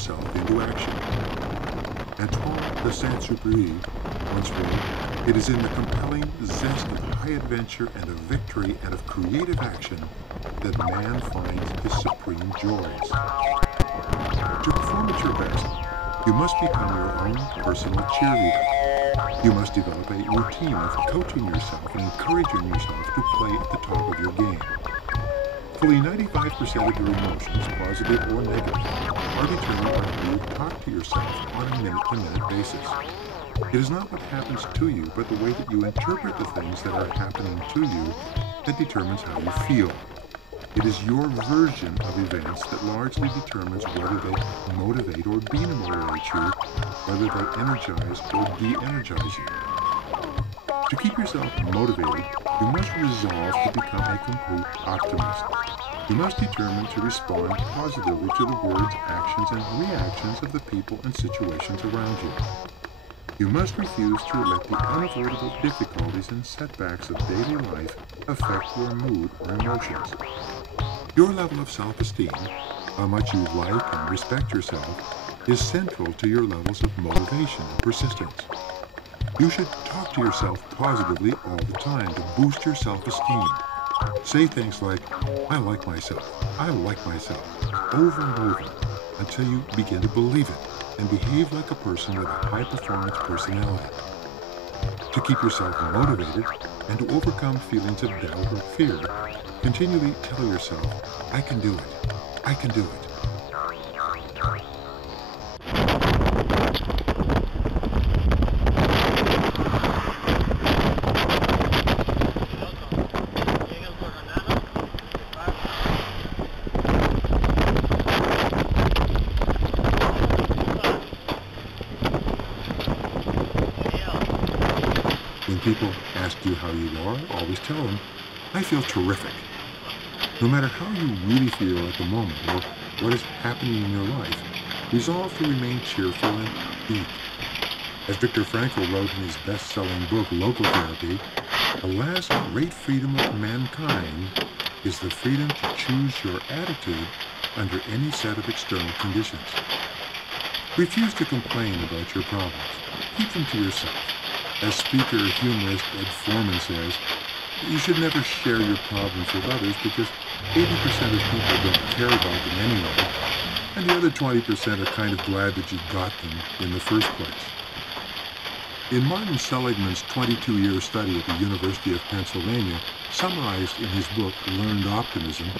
yourself into action. Antoine de Saint-Exupéry once wrote, "It is in the compelling zest of high adventure and of victory and of creative action that man finds his supreme joys." To perform at your best, you must become your own personal cheerleader. You must develop a routine of coaching yourself and encouraging yourself to play at the top of your game. Fully 95% of your emotions, positive or negative, are determined by how you talk to yourself on a minute-to-minute basis. It is not what happens to you, but the way that you interpret the things that are happening to you that determines how you feel. It is your version of events that largely determines whether they motivate or demotivate you, whether they energize or de-energize you. To keep yourself motivated, you must resolve to become a complete optimist. You must determine to respond positively to the words, actions, and reactions of the people and situations around you. You must refuse to let the unavoidable difficulties and setbacks of daily life affect your mood or emotions. Your level of self-esteem, how much you like and respect yourself, is central to your levels of motivation and persistence. You should talk to yourself positively all the time to boost your self-esteem. Say things like, "I like myself, over and over, until you begin to believe it and behave like a person with a high-performance personality. To keep yourself motivated and to overcome feelings of doubt or fear, continually tell yourself, "I can do it, I can do it." When people ask you how you are, always tell them, "I feel terrific." No matter how you really feel at the moment or what is happening in your life, resolve to remain cheerful and upbeat. As Viktor Frankl wrote in his best-selling book, Local Therapy, "The last great freedom of mankind is the freedom to choose your attitude under any set of external conditions." Refuse to complain about your problems. Keep them to yourself. As speaker, humorist Ed Foreman says, you should never share your problems with others because 80% of people don't care about them anyway, and the other 20% are kind of glad that you got them in the first place. In Martin Seligman's 22-year study at the University of Pennsylvania, summarized in his book Learned Optimism,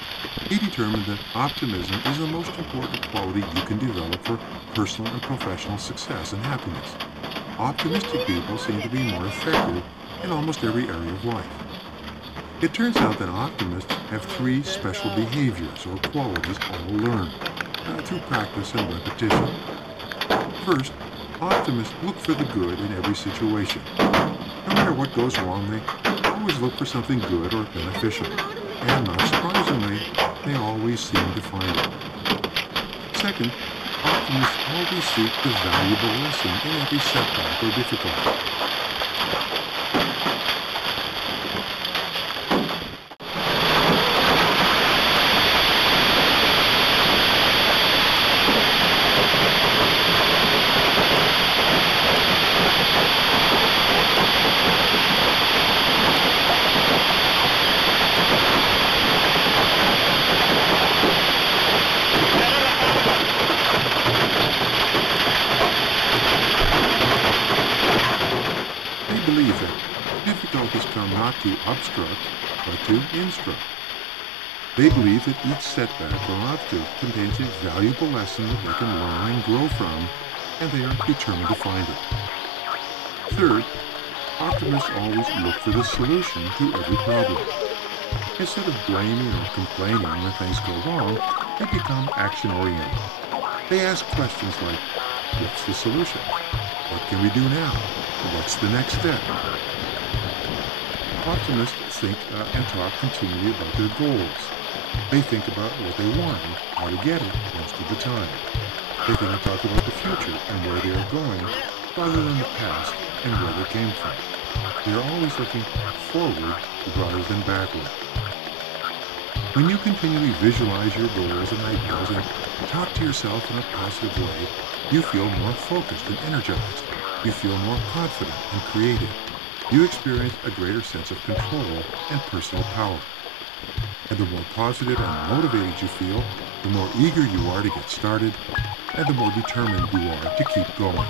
he determined that optimism is the most important quality you can develop for personal and professional success and happiness. Optimistic people seem to be more effective in almost every area of life. It turns out that optimists have three special behaviors or qualities all learned through practice and repetition. First, optimists look for the good in every situation. No matter what goes wrong, they always look for something good or beneficial. And not surprisingly, they always seem to find it. Second, optimists always seek the valuable lesson in every setback or difficulty. Believe that difficulties come not to obstruct, but to instruct. They believe that each setback or obstacle contains a valuable lesson that they can learn and grow from, and they are determined to find it. Third, optimists always look for the solution to every problem. Instead of blaming or complaining when things go wrong, they become action-oriented. They ask questions like, what's the solution? What can we do now? What's the next step? Optimists think and talk continually about their goals. They think about what they want and how to get it most of the time. They think and talk about the future and where they are going, rather than the past and where they came from. They are always looking forward rather than backward. When you continually visualize your goals and ideals and talk to yourself in a positive way, you feel more focused and energized. You feel more confident and creative. You experience a greater sense of control and personal power. And the more positive and motivated you feel, the more eager you are to get started, and the more determined you are to keep going.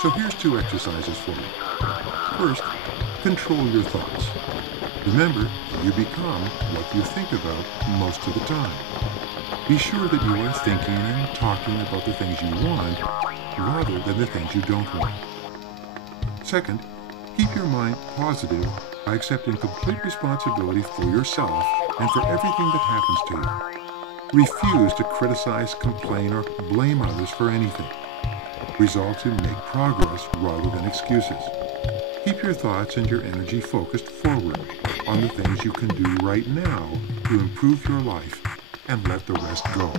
So here's 2 exercises for you. First, control your thoughts. Remember, you become what you think about most of the time. Be sure that you are thinking and talking about the things you want rather than the things you don't want. Second, keep your mind positive by accepting complete responsibility for yourself and for everything that happens to you. Refuse to criticize, complain, or blame others for anything. Resolve to make progress rather than excuses. Keep your thoughts and your energy focused forward on the things you can do right now to improve your life and let the rest go.